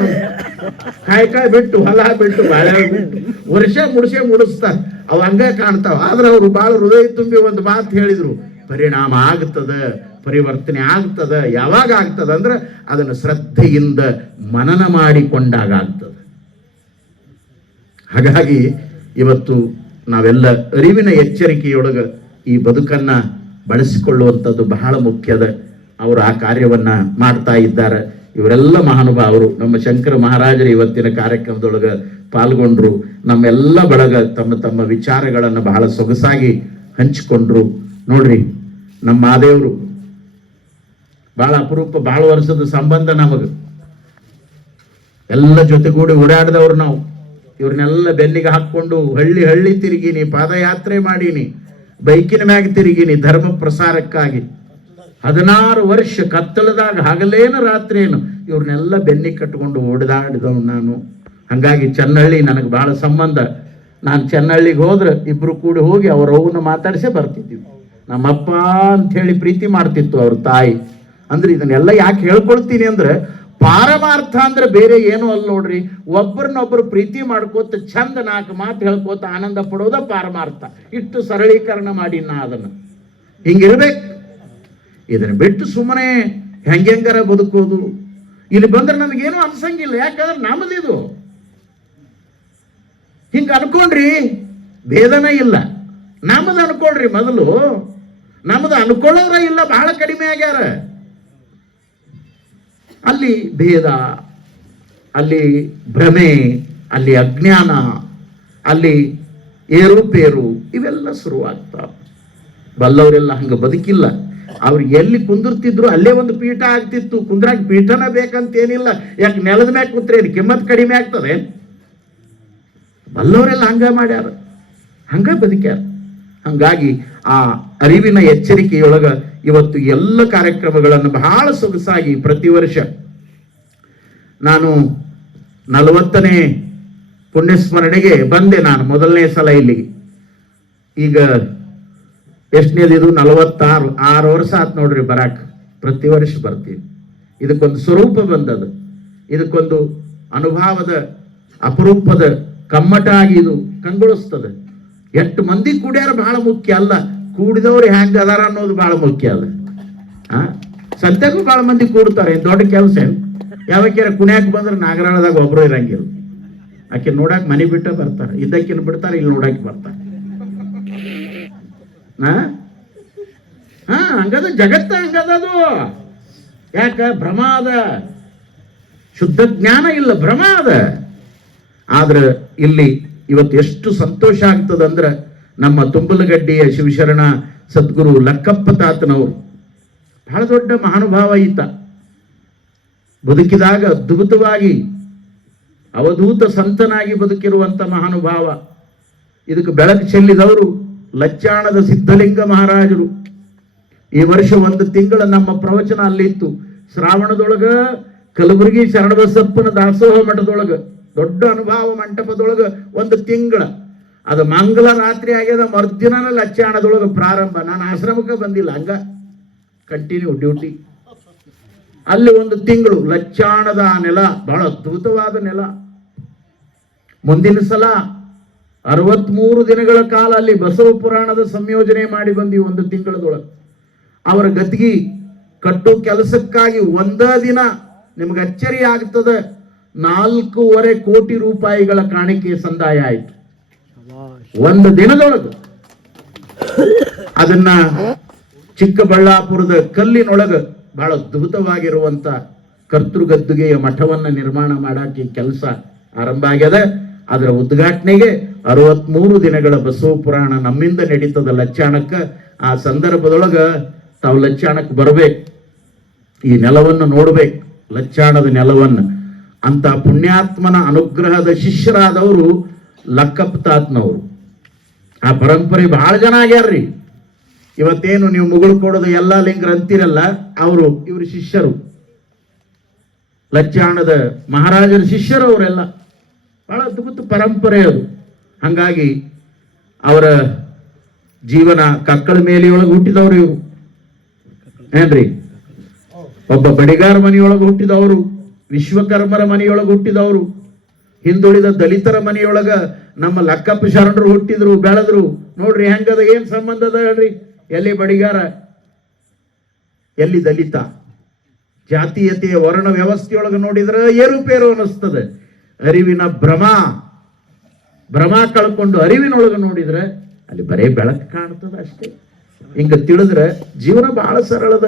ಕಾಯಿ ಕಾಯಿ ಬಿಟ್ಟು, ಹೊಲ ಬಿಟ್ಟು, ಬಾಳೆ ಬಿಟ್ಟು. ವರ್ಷ ಮುಡಿಸೇ ಮುಡಿಸ್ತಾರ. ಅವ್ ಹಂಗೆ ಕಾಣ್ತಾವ. ಆದ್ರೆ ಅವರು ಬಹಳ ಹೃದಯ ತುಂಬಿ ಒಂದು ಮಾತು ಹೇಳಿದ್ರು. ಪರಿಣಾಮ ಆಗ್ತದ. ಪರಿವರ್ತನೆ ಆಗ್ತದ, ಯಾವಾಗ ಆಗ್ತದ ಅಂದ್ರೆ ಅದನ್ನು ಶ್ರದ್ಧೆಯಿಂದ ಮನನ ಮಾಡಿಕೊಂಡಾಗ ಆಗ್ತದೆ. ಹಾಗಾಗಿ ಇವತ್ತು ನಾವೆಲ್ಲ ಅರಿವಿನ ಎಚ್ಚರಿಕೆಯೊಳಗ ಈ ಬದುಕನ್ನ ಬಳಸಿಕೊಳ್ಳುವಂಥದ್ದು ಬಹಳ ಮುಖ್ಯದ. ಅವರು ಆ ಕಾರ್ಯವನ್ನ ಮಾಡ್ತಾ ಇದ್ದಾರೆ. ಇವರೆಲ್ಲ ಮಹಾನುಭಾವರು, ನಮ್ಮ ಶಂಕರ ಮಹಾರಾಜರು ಇವತ್ತಿನ ಕಾರ್ಯಕ್ರಮದೊಳಗೆ ಪಾಲ್ಗೊಂಡ್ರು. ನಮ್ಮೆಲ್ಲ ಬಳಗ ತಮ್ಮ ತಮ್ಮ ವಿಚಾರಗಳನ್ನು ಬಹಳ ಸೊಗಸಾಗಿ ಹಂಚಿಕೊಂಡ್ರು. ನೋಡ್ರಿ, ನಮ್ಮ ಮಾದೇವರು ಬಹಳ ಅಪರೂಪ ಭಾಳ ವರ್ಷದ ಸಂಬಂಧ ನಮಗೆ. ಎಲ್ಲ ಜೊತೆಗೂಡಿ ಓಡಾಡಿದವ್ರು ನಾವು. ಇವ್ರನ್ನೆಲ್ಲ ಬೆನ್ನಿಗೆ ಹಾಕ್ಕೊಂಡು ಹಳ್ಳಿ ಹಳ್ಳಿ ತಿರುಗಿನಿ, ಪಾದಯಾತ್ರೆ ಮಾಡೀನಿ, ಬೈಕಿನ ಮ್ಯಾಗ ತಿರುಗಿನಿ, ಧರ್ಮ ಪ್ರಸಾರಕ್ಕಾಗಿ. ಹದಿನಾರು ವರ್ಷ ಕತ್ತಲದಾಗ ಹಗಲೇನು ರಾತ್ರಿಯೇನು ಇವ್ರನ್ನೆಲ್ಲ ಬೆನ್ನಿಗೆ ಕಟ್ಕೊಂಡು ಓಡದಾಡಿದವ್ ನಾನು. ಹಂಗಾಗಿ ಚೆನ್ನಹಳ್ಳಿ ನನಗೆ ಬಹಳ ಸಂಬಂಧ. ನಾನು ಚೆನ್ನಹಳ್ಳಿಗೆ ಹೋದ್ರೆ ಇಬ್ರು ಕೂಡಿ ಹೋಗಿ ಅವ್ರ ಅವನ್ನ ಮಾತಾಡಿಸೇ ಬರ್ತಿದ್ವಿ. ನಮ್ಮಪ್ಪ ಅಂತ ಹೇಳಿ ಪ್ರೀತಿ ಮಾಡ್ತಿತ್ತು ಅವ್ರ ತಾಯಿ. ಅಂದ್ರೆ ಇದನ್ನೆಲ್ಲ ಯಾಕೆ ಹೇಳ್ಕೊಳ್ತೀನಿ ಅಂದ್ರೆ ಪಾರಮಾರ್ಥ ಅಂದ್ರೆ ಬೇರೆ ಏನು ಅಲ್ಲ ನೋಡ್ರಿ. ಒಬ್ಬರನ್ನೊಬ್ರು ಪ್ರೀತಿ ಮಾಡ್ಕೋತ ಚಂದ ನಾಲ್ಕು ಮಾತು ಹೇಳ್ಕೋತ ಆನಂದ ಪಡೋದ ಪಾರಮಾರ್ಥ. ಇಷ್ಟು ಸರಳೀಕರಣ ಮಾಡಿ ನಾ ಅದನ್ನು. ಹಿಂಗಿರ್ಬೇಕು. ಇದನ್ನ ಬಿಟ್ಟು ಸುಮ್ಮನೆ ಹೆಂಗೆಂಗಾರ ಬದುಕೋದು. ಇಲ್ಲಿ ಬಂದ್ರೆ ನನಗೇನು ಅನ್ಸಂಗಿಲ್ಲ. ಯಾಕಂದ್ರೆ ನಮ್ಮದಿದು ಹಿಂಗೆ ಅನ್ಕೊಂಡ್ರಿ ಭೇದನೇ ಇಲ್ಲ. ನಮ್ಮದು ಅನ್ಕೊಳ್ರಿ ಮೊದಲು. ನಮ್ಮದು ಅನ್ಕೊಳ್ಳೋರ ಇಲ್ಲ ಬಹಳ ಕಡಿಮೆ ಆಗ್ಯಾರ. ಅಲ್ಲಿ ಭೇದ, ಅಲ್ಲಿ ಭ್ರಮೆ, ಅಲ್ಲಿ ಅಜ್ಞಾನ, ಅಲ್ಲಿ ಏರುಪೇರು ಇವೆಲ್ಲ ಶುರುವಾಗ್ತಾವ ಬಲ್ಲವರೆಲ್ಲ ಹಂಗೆ ಬದುಕಿಲ್ಲ. ಅವ್ರು ಎಲ್ಲಿ ಕುಂದಿರ್ತಿದ್ರು ಅಲ್ಲೇ ಒಂದು ಪೀಠ ಆಗ್ತಿತ್ತು. ಕುಂದ್ರಾಗ ಪೀಠನ ಬೇಕಂತೇನಿಲ್ಲ. ಯಾಕೆ ನೆಲದ ಮ್ಯಾಗ ಕೂತ್ರೆ ಏನು? ಕಿಮ್ಮತ್ ಕಡಿಮೆ ಆಗ್ತದೆ. ಬಲ್ಲವರೆಲ್ಲ ಹಂಗ ಮಾಡ್ಯಾರ. ಹಂಗ ಬದುಕ್ಯಾರ. ಹಂಗಾಗಿ ಆ ಅರಿವಿನ ಎಚ್ಚರಿಕೆಯೊಳಗ ಇವತ್ತು ಎಲ್ಲ ಕಾರ್ಯಕ್ರಮಗಳನ್ನು ಬಹಳ ಸೊಗಸಾಗಿ ಪ್ರತಿ ವರ್ಷ ನಾನು ನಲವತ್ತನೇ ಪುಣ್ಯಸ್ಮರಣೆಗೆ ಬಂದೆ ನಾನು ಮೊದಲನೇ ಸಲ ಇಲ್ಲಿಗೆ. ಈಗ ಎಷ್ಟನೇದಿದು? ನಲವತ್ತಾರು, ಆರು ವರ್ಷ ಆತ್ ನೋಡ್ರಿ ಬರಾಕ್. ಪ್ರತಿ ವರ್ಷ ಬರ್ತೀವಿ ಇದಕ್ಕೊಂದು ಸ್ವರೂಪ ಬಂದದ ಇದಕ್ಕೊಂದು ಅನುಭವದ ಅಪರೂಪದ ಕಮ್ಮಟ ಆಗಿ ಇದು ಕಂಗೊಳಿಸ್ತದೆ. ಎಷ್ಟು ಮಂದಿ ಕೂಡ್ಯಾರ ಬಹಳ ಮುಖ್ಯ ಅಲ್ಲ. ಕೂಡಿದವ್ರು ಹೆಂಗೆ ಅದಾರ ಅನ್ನೋದು ಬಹಳ ಮುಖ್ಯ ಅದ. ಸದ್ಯಕ್ಕೂ ಬಹಳ ಮಂದಿ ಕೂಡ್ತಾರೆ, ದೊಡ್ಡ ಕೆಲಸ ಯಾವಕ್ಯಾರ ಕುಣ್ಯಾಕ್ ಬಂದ್ರೆ ನಾಗರಾಳದಾಗ ಒಬ್ರು ಇರಂಗಿಲ್ಲ. ಆಕೆ ನೋಡಕ್ ಮನೆ ಬಿಟ್ಟ ಬರ್ತಾರೆ ಇದಕ್ಕಿನ ಬಿಡ್ತಾರೆ, ಇಲ್ಲಿ ನೋಡಕ್ ಬರ್ತಾರೆ. ಹಂಗದ, ಜಗತ್ತ ಹಂಗದದು. ಯಾಕ? ಭ್ರಮ ಅದ. ಶುದ್ಧ ಜ್ಞಾನ ಇಲ್ಲ, ಭ್ರಮ ಅದ. ಆದ್ರೆ ಇಲ್ಲಿ ಇವತ್ತು ಎಷ್ಟು ಸಂತೋಷ ಆಗ್ತದಂದ್ರೆ ನಮ್ಮ ತುಂಬಲಗಡ್ಡಿಯ ಶಿವಶರಣ ಸದ್ಗುರು ಲಕ್ಕಪ್ಪ ತಾತನವರು. ಬಹಳ ದೊಡ್ಡ ಮಹಾನುಭಾವ ಈತ. ಬದುಕಿದಾಗ ಅದ್ಭುತವಾಗಿ ಅವಧೂತ ಸಂತನಾಗಿ ಬದುಕಿರುವಂಥ ಮಹಾನುಭಾವ. ಇದಕ್ಕೆ ಬೆಳಕು ಚೆಲ್ಲಿದವರು ಲಚ್ಚಾಣದ ಸಿದ್ಧಲಿಂಗ ಮಹಾರಾಜರು. ಈ ವರ್ಷ ಒಂದು ತಿಂಗಳ ನಮ್ಮ ಪ್ರವಚನ ಅಲ್ಲಿತ್ತು ಶ್ರಾವಣದೊಳಗ ಕಲಬುರಗಿ ಶರಣಬಸಪ್ಪನ ದಾಸೋಹ ಮಠದೊಳಗ, ದೊಡ್ಡ ಅನುಭಾವ ಮಂಟಪದೊಳಗ ಒಂದು ತಿಂಗಳ. ಅದು ಮಂಗಳ ರಾತ್ರಿ ಆಗ್ಯದ ಮರ್ದಿನ ಲಚ್ಚಾಣದೊಳಗೆ ಪ್ರಾರಂಭ. ನಾನು ಆಶ್ರಮಕ್ಕೆ ಬಂದಿಲ್ಲ, ಹಂಗ ಕಂಟಿನ್ಯೂ ಡ್ಯೂಟಿ ಅಲ್ಲಿ ಒಂದು ತಿಂಗಳು ಲಚ್ಚಾಣದ ನೆಲ, ಬಹಳ ಅದ್ಭುತವಾದ ನೆಲ. ಮುಂದಿನ ಸಲ ಅರವತ್ಮೂರು ದಿನಗಳ ಕಾಲ ಅಲ್ಲಿ ಬಸವ ಪುರಾಣದ ಸಂಯೋಜನೆ ಮಾಡಿ ಬಂದಿ ಒಂದು ತಿಂಗಳದೊಳಗೆ. ಅವರ ಗದ್ಗಿ ಕಟ್ಟು ಕೆಲಸಕ್ಕಾಗಿ ಒಂದ ದಿನ ನಿಮ್ಗೆ ಅಚ್ಚರಿ ಆಗ್ತದೆ. ನಾಲ್ಕೂವರೆ ಕೋಟಿ ರೂಪಾಯಿಗಳ ಕಾಣಿಕೆ ಸಂದಾಯ ಆಯಿತು. ಒಂದು ದಿನದೊಳಗೆ. ಅದನ್ನ ಚಿಕ್ಕಬಳ್ಳಾಪುರದ ಕಲ್ಲಿನೊಳಗೆ ಬಹಳ ಅದ್ಭುತವಾಗಿರುವಂತ ಕರ್ತೃಗದ್ದುಗೆಯ ಮಠವನ್ನ ನಿರ್ಮಾಣ ಮಾಡಕ್ಕೆ ಕೆಲಸ ಆರಂಭ ಆಗ್ಯದ. ಅದರ ಉದ್ಘಾಟನೆಗೆ ಅರವತ್ಮೂರು ದಿನಗಳ ಬಸವ ಪುರಾಣ ನಮ್ಮಿಂದ ನಡೀತದ ಲಚ್ಚಾಣಕ್ಕ ಆ ಸಂದರ್ಭದೊಳಗ ತಾವು ಲಚ್ಚಾಣಕ್ಕೆ ಬರಬೇಕು. ಈ ನೆಲವನ್ನು ನೋಡ್ಬೇಕು, ಲಚ್ಚಾಣದ ನೆಲವನ್ನು. ಅಂತ ಪುಣ್ಯಾತ್ಮನ ಅನುಗ್ರಹದ ಶಿಷ್ಯರಾದವರು ಲಕ್ಕಪ್ಪ ತಾತ್ನವರು ಆ ಪರಂಪರೆ ಬಹಳ ಜನ ಆಗ್ಯಾರ್ರಿ. ಇವತ್ತೇನು ನೀವು ಮುಗುಳು ಕೊಡೋದು ಎಲ್ಲ ಲಿಂಗರು ಅಂತೀರಲ್ಲ, ಅವರು ಇವ್ರ ಶಿಷ್ಯರು. ಲಚ್ಚಾಣದ ಮಹಾರಾಜರ ಶಿಷ್ಯರು ಅವರೆಲ್ಲ. ಬಹಳ ಅದ್ಭುತ ಪರಂಪರೆ ಅದು. ಹಂಗಾಗಿ ಅವರ ಜೀವನ ಕಕ್ಕಳ ಮೇಲೆಯೊಳಗೆ ಹುಟ್ಟಿದವರು ಇವರು. ಏನ್ರಿ? ಒಬ್ಬ ಬಡಿಗಾರ ಮನೆಯೊಳಗೆ ಹುಟ್ಟಿದವರು, ವಿಶ್ವಕರ್ಮರ ಮನೆಯೊಳಗೆ ಹುಟ್ಟಿದವರು. ಹಿಂದುಳಿದ ದಲಿತರ ಮನೆಯೊಳಗ ನಮ್ಮ ಲಕ್ಕಪ್ಪ ಶರಣರು ಹುಟ್ಟಿದ್ರು, ಬೆಳೆದ್ರು. ನೋಡ್ರಿ ಹೆಂಗದ, ಏನ್ ಸಂಬಂಧ ಅದ ಹೇಳ್ರಿ? ಎಲ್ಲಿ ಬಡಿಗಾರ? ಎಲ್ಲಿ ದಲಿತ? ಜಾತೀಯತೆಯ ವರ್ಣ ವ್ಯವಸ್ಥೆಯೊಳಗೆ ನೋಡಿದ್ರೆ ಏರುಪೇರು ಅನಿಸ್ತದೆ ಅರಿವಿನ ಭ್ರಮ. ಭ್ರಮ ಕಳ್ಕೊಂಡು ಅರಿವಿನೊಳಗೆ ನೋಡಿದ್ರೆ ಅಲ್ಲಿ ಬರೇ ಬೆಳಕು ಕಾಣ್ತದ ಅಷ್ಟೇ. ಹಿಂಗ ತಿಳಿದ್ರೆ ಜೀವನ ಬಹಳ ಸರಳದ.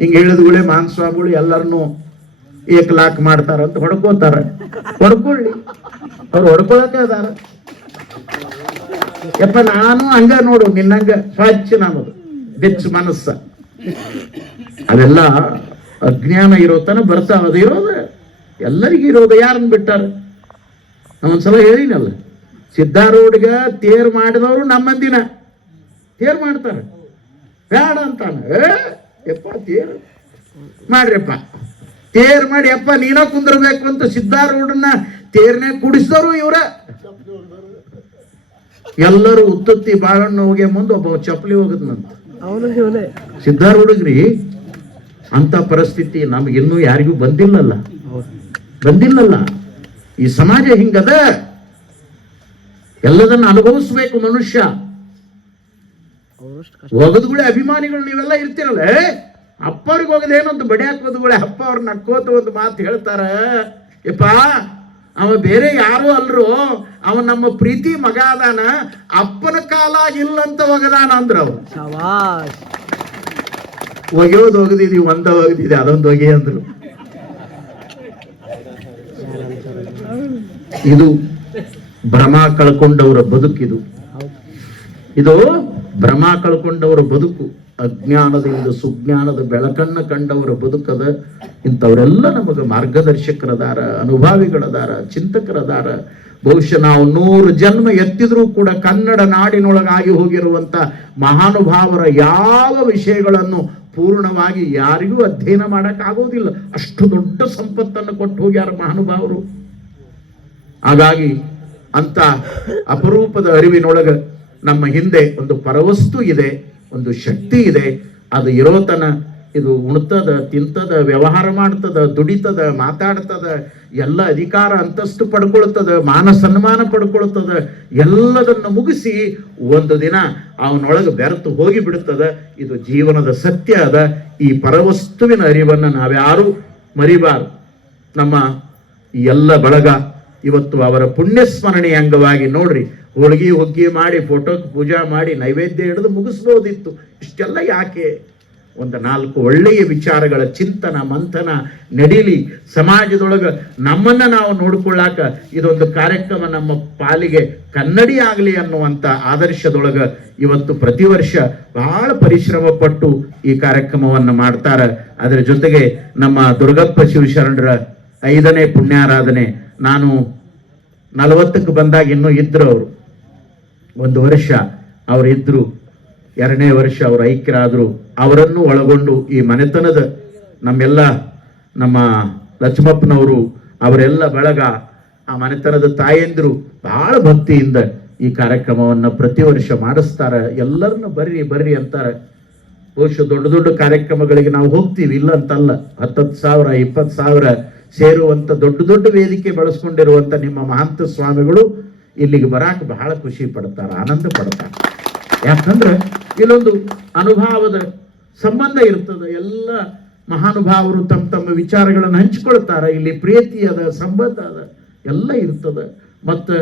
ಹಿಂಗ ಹೇಳಿದ್ಗಳೇ ಮಾನ್ಸ್ವಾಮಿಗಳು ಎಲ್ಲರನ್ನು ಏಕಲಾಕ್ ಮಾಡ್ತಾರ ಅಂತ ಹೊಡ್ಕೋತಾರ. ಹೊಡ್ಕೊಳ್ಳಿ. ಅವ್ರು ಹೊಡ್ಕೊಳಕ ಅದಾರ. ಯಪ್ಪ, ನಾನು ಹಂಗ ನೋಡು, ನಿನ್ನಂಗ ಸ್ವಚ್ಛ ನಮ್ಮದು, ಬೆಚ್ಚ ಮನಸ್ಸ. ಅದೆಲ್ಲ ಅಜ್ಞಾನ ಇರೋ ತನ ಬರ್ತಾವ. ಅದು ಇರೋದ, ಎಲ್ಲರಿಗೂ ಇರೋದು, ಯಾರನ್ನ ಬಿಟ್ಟಾರ? ನಾವೊಂದ್ಸಲ ಹೇಳಿನಲ್ಲ, ಸಿದ್ಧಾರೂಢಗ ತೇರ್ ಮಾಡಿದವರು ನಮ್ಮಂದಿನ. ತೇರ್ ಮಾಡ್ತಾರ. ಬೇಡ ಅಂತಾನೆ. ಏ, ಯಪ್ಪ, ತೇರು. ಮಾಡ್ರಿಯಪ್ಪ ತೇರ್ ಮಾಡಿ ಅಪ್ಪ ನೀನ ಕುಂದ್ರಬೇಕು ಅಂತ ಸಿದ್ಧಾರೂಢನ ತೇರ್ನೆ ಕುಡಿಸಿದವರು ಇವ್ರ. ಎಲ್ಲರೂ ಉತ್ತತ್ತಿ ಬಾಳಣ್ಣ ಹೋಗಿ ಮುಂದೆ ಒಬ್ಬ ಚಪ್ಪಲಿ ಹೋಗದ್ನಂತ ಸಿದ್ಧಾರೂಢಗ್ರಿ ಅಂತ ಪರಿಸ್ಥಿತಿ ನಮಗಿನ್ನೂ ಯಾರಿಗೂ ಬಂದಿಲ್ಲಲ್ಲ. ಬಂದಿಲ್ಲಲ್ಲ. ಈ ಸಮಾಜ ಹಿಂಗದ? ಎಲ್ಲದನ್ನ ಅನುಭವಿಸ್ಬೇಕು ಮನುಷ್ಯ. ಒಗದ್ಗುಳೆ ಅಭಿಮಾನಿಗಳು ನೀವೆಲ್ಲ ಇರ್ತೀರಲ್ಲ ಅಪ್ಪವ್ರಿಗೆ ಹೋಗದೇನೊಂದು ಬಡಿಯಾಕ ಬಡಿ ಹಾಕೋದ್ಗುಳೆ ಅಪ್ಪ ಅವ್ರ ನಕ್ಕೋತ ಒಂದು ಮಾತು ಹೇಳ್ತಾರ ಯಪ್ಪ ಅವ ಬೇರೆ ಯಾರು ಅಲ್ರು ಅವ ನಮ್ಮ ಪ್ರೀತಿ ಮಗ ಅದಾನ ಅಪ್ಪನ ಕಾಲ ಇಲ್ಲಂತ ಒಗದಾನ ಅಂದ್ರ ಅವ್ರು. ಒಗೆಯೋದು ಒಗದಿದೀವಿ ಒಂದ ಒಗದಿದೆ ಅದೊಂದು ಒಗೆ ಅಂದ್ರು. ಇದು ಭ್ರಮ ಕಳ್ಕೊಂಡವರ ಬದುಕಿದು. ಇದು ಭ್ರಮ ಕಳ್ಕೊಂಡವರ ಬದುಕು. ಅಜ್ಞಾನದಿಂದ ಸುಜ್ಞಾನದ ಬೆಳಕನ್ನು ಕಂಡವರ ಬದುಕದ ಇಂಥವರೆಲ್ಲ ನಮಗೆ ಮಾರ್ಗದರ್ಶಕರದಾರ, ಅನುಭಾವಿಗಳದಾರ, ಚಿಂತಕರದಾರ. ಬಹುಶಃ ನಾವು ನೂರು ಜನ್ಮ ಎತ್ತಿದ್ರೂ ಕೂಡ ಕನ್ನಡ ನಾಡಿನೊಳಗಾಗಿ ಹೋಗಿರುವಂತ ಮಹಾನುಭಾವರ ಯಾವ ವಿಷಯಗಳನ್ನು ಪೂರ್ಣವಾಗಿ ಯಾರಿಗೂ ಅಧ್ಯಯನ ಮಾಡಕ್ಕಾಗೋದಿಲ್ಲ. ಅಷ್ಟು ದೊಡ್ಡ ಸಂಪತ್ತನ್ನು ಕೊಟ್ಟು ಹೋಗ್ಯಾರ ಮಹಾನುಭಾವರು. ಹಾಗಾಗಿ ಅಂತ ಅಪರೂಪದ ಅರಿವಿನೊಳಗೆ ನಮ್ಮ ಹಿಂದೆ ಒಂದು ಪರವಸ್ತು ಇದೆ. ಒಂದು ಶಕ್ತಿ ಇದೆ. ಅದು ಇರೋತನ, ಇದು ಉಣ್ತದ, ತಿಂತದ, ವ್ಯವಹಾರ ಮಾಡ್ತದ, ದುಡಿತದ, ಮಾತಾಡ್ತದ, ಎಲ್ಲ ಅಧಿಕಾರ ಅಂತಸ್ತು ಪಡ್ಕೊಳ್ತದ, ಮಾನ ಸನ್ಮಾನ ಪಡ್ಕೊಳ್ತದ, ಎಲ್ಲದನ್ನು ಮುಗಿಸಿ ಒಂದು ದಿನ ಅವನೊಳಗೆ ಬೆರೆತು ಹೋಗಿ ಬಿಡುತ್ತದ ಇದು ಜೀವನದ ಸತ್ಯ ಅದ. ಈ ಪರವಸ್ತುವಿನ ಅರಿವನ್ನು ನಾವ್ಯಾರೂ ಮರಿಬಾರ್ದು. ನಮ್ಮ ಎಲ್ಲ ಬಳಗ ಇವತ್ತು ಅವರ ಪುಣ್ಯಸ್ಮರಣೆಯ ಅಂಗವಾಗಿ ನೋಡ್ರಿ, ಹೋಳಿಗೆ ಹೊಗ್ಗಿ ಮಾಡಿ ಫೋಟೋಕ್ಕೆ ಪೂಜಾ ಮಾಡಿ, ನೈವೇದ್ಯ ಹಿಡಿದು ಮುಗಿಸ್ಬೋದಿತ್ತು. ಇಷ್ಟೆಲ್ಲ ಯಾಕೆ? ಒಂದು ನಾಲ್ಕು ಒಳ್ಳೆಯ ವಿಚಾರಗಳ ಚಿಂತನ, ಮಂಥನ ನಡೀಲಿ. ಸಮಾಜದೊಳಗೆ ನಮ್ಮನ್ನು ನಾವು ನೋಡ್ಕೊಳ್ಳಾಕ ಇದೊಂದು ಕಾರ್ಯಕ್ರಮ ನಮ್ಮ ಪಾಲಿಗೆ ಕನ್ನಡಿ ಆಗಲಿ ಅನ್ನುವಂಥ ಆದರ್ಶದೊಳಗೆ ಇವತ್ತು ಪ್ರತಿ ವರ್ಷ ಬಹಳ ಪರಿಶ್ರಮ ಪಟ್ಟು ಈ ಕಾರ್ಯಕ್ರಮವನ್ನು ಮಾಡ್ತಾರೆ. ಅದರ ಜೊತೆಗೆ ನಮ್ಮ ದುರ್ಗಪ್ಪ ಶಿವಶರಣರ ಐದನೇ ಪುಣ್ಯಾರಾಧನೆ ನಾನು ನಲವತ್ತಕ್ಕೆ ಬಂದಾಗ ಇನ್ನೂ ಇದ್ರು ಅವರು. ಒಂದು ವರ್ಷ ಅವರಿದ್ರು ಎರಡನೇ ವರ್ಷ ಅವರು ಐಕ್ಯರಾದರು. ಅವರನ್ನು ಒಳಗೊಂಡು ಈ ಮನೆತನದ ನಮ್ಮೆಲ್ಲ, ನಮ್ಮ ಲಕ್ಷ್ಮಪ್ಪನವರು, ಅವರೆಲ್ಲ ಬಳಗ ಆ ಮನೆತನದ ತಾಯಂದಿರು ಬಹಳ ಭಕ್ತಿಯಿಂದ ಈ ಕಾರ್ಯಕ್ರಮವನ್ನು ಪ್ರತಿ ವರ್ಷ ಮಾಡಿಸ್ತಾರೆ. ಎಲ್ಲರನ್ನು ಬರ್ರಿ ಬರ್ರಿ ಅಂತಾರೆ. ಬಹುಶಃ ದೊಡ್ಡ ದೊಡ್ಡ ಕಾರ್ಯಕ್ರಮಗಳಿಗೆ ನಾವು ಹೋಗ್ತೀವಿ, ಇಲ್ಲ ಅಂತಲ್ಲ. ಹತ್ತತ್ತು ಸಾವಿರ, ಇಪ್ಪತ್ತು ಸಾವಿರ ಸೇರುವಂತ ದೊಡ್ಡ ದೊಡ್ಡ ವೇದಿಕೆ ಬಳಸ್ಕೊಂಡಿರುವಂಥ ನಿಮ್ಮ ಮಹಾಂತ ಸ್ವಾಮಿಗಳು ಇಲ್ಲಿಗೆ ಬರಾಕ ಬಹಳ ಖುಷಿ ಪಡ್ತಾರೆ, ಆನಂದ ಪಡ್ತಾರ. ಯಾಕಂದ್ರೆ ಇಲ್ಲೊಂದು ಅನುಭವದ ಸಂಬಂಧ ಇರ್ತದೆ. ಎಲ್ಲ ಮಹಾನುಭಾವರು ತಮ್ಮ ತಮ್ಮ ವಿಚಾರಗಳನ್ನು ಹಂಚಿಕೊಳ್ತಾರೆ. ಇಲ್ಲಿ ಪ್ರೀತಿ ಅದ, ಸಂಬಂಧ ಅದ, ಎಲ್ಲ ಇರ್ತದೆ. ಮತ್ತು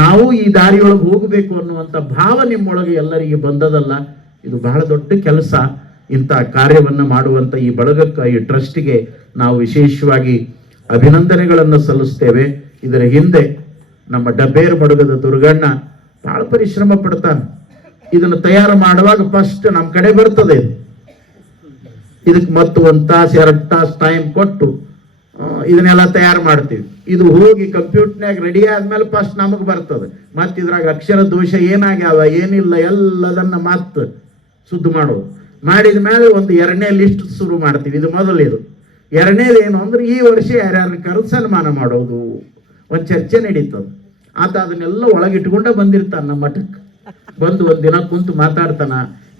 ನಾವು ಈ ದಾರಿಯೊಳಗೆ ಹೋಗಬೇಕು ಅನ್ನುವಂಥ ಭಾವ ನಿಮ್ಮೊಳಗೆ ಎಲ್ಲರಿಗೆ ಬಂದದಲ್ಲ, ಇದು ಬಹಳ ದೊಡ್ಡ ಕೆಲಸ ಇಂಥ ಕಾರ್ಯವನ್ನು ಮಾಡುವಂಥ ಈ ಬಳಗಕ್ಕೆ, ಈ ಟ್ರಸ್ಟಿಗೆ ನಾವು ವಿಶೇಷವಾಗಿ ಅಭಿನಂದನೆಗಳನ್ನು ಸಲ್ಲಿಸ್ತೇವೆ ಇದರ ಹಿಂದೆ ನಮ್ಮ ಡಬ್ಬೇರು ಬಡಗದ ದುರ್ಗಣ್ಣ ಬಹಳ ಪರಿಶ್ರಮ ಪಡ್ತಾನೆ. ಇದನ್ನು ತಯಾರು ಮಾಡುವಾಗ ಫಸ್ಟ್ ನಮ್ಮ ಕಡೆ ಬರ್ತದೆ ಇದು. ಇದಕ್ಕೆ ಮತ್ತು ಒಂದು ತಾಸು, ಎರಡು ತಾಸು ಟೈಮ್ ಕೊಟ್ಟು ಇದನ್ನೆಲ್ಲ ತಯಾರು ಮಾಡ್ತೀವಿ. ಇದು ಹೋಗಿ ಕಂಪ್ಯೂಟರ್ನಾಗ ರೆಡಿ ಆದ್ಮೇಲೆ ಫಸ್ಟ್ ನಮಗೆ ಬರ್ತದೆ. ಮತ್ತೆ ಇದ್ರಾಗ ಅಕ್ಷರ ದೋಷ ಏನಾಗ್ಯಾವ, ಏನಿಲ್ಲ, ಎಲ್ಲದನ್ನ ಮತ್ತೆ ಶುದ್ಧ ಮಾಡೋದು ಮಾಡಿದ ಮೇಲೆ ಒಂದು ಎರಡನೇ ಲಿಸ್ಟ್ ಶುರು ಮಾಡ್ತೀವಿ. ಇದು ಮೊದಲು ಎರಡನೇದು ಏನು ಅಂದ್ರೆ ಈ ವರ್ಷ ಯಾರ್ಯಾರನ್ನ ಕರೆದು ಸನ್ಮಾನ ಮಾಡೋದು, ಒಂದು ಚರ್ಚೆ ನಡೀತದೆ. ಆತ ಅದನ್ನೆಲ್ಲ ಒಳಗಿಟ್ಕೊಂಡ ಬಂದಿರ್ತಾನೆ ನಮ್ಮ ಮಠಕ್ಕೆ. ಬಂದು ಒಂದು ದಿನ ಕುಂತು ಮಾತಾಡ್ತಾನ